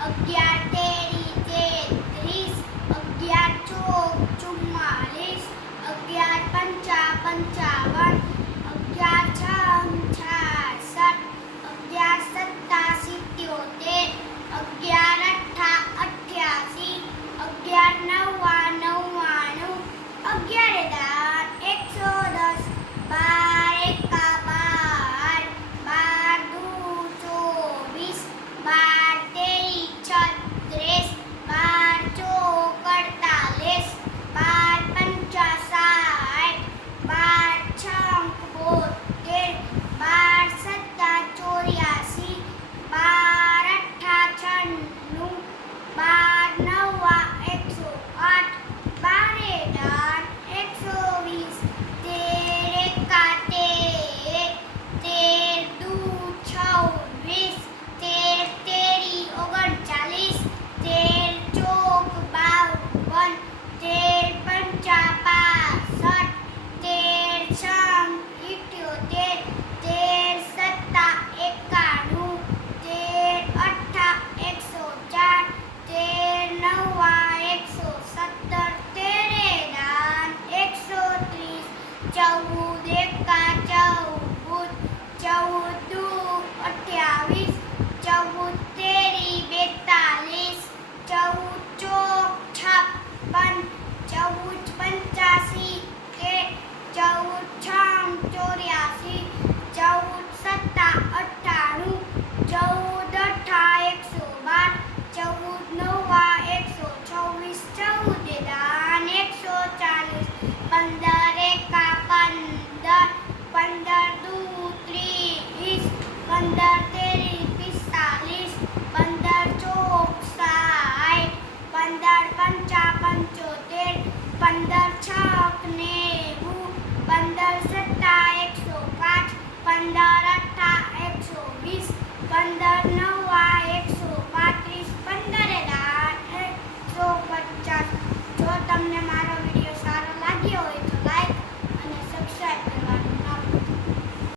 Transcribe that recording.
અગિયાર पंदर तेरी पिस्तालीस पंद्रह चौक साठ पंदर पंचा पंचोतेर पंद्रह छक नेबू पंद्रह सत्ता एक सौ पाँच, पंद्रह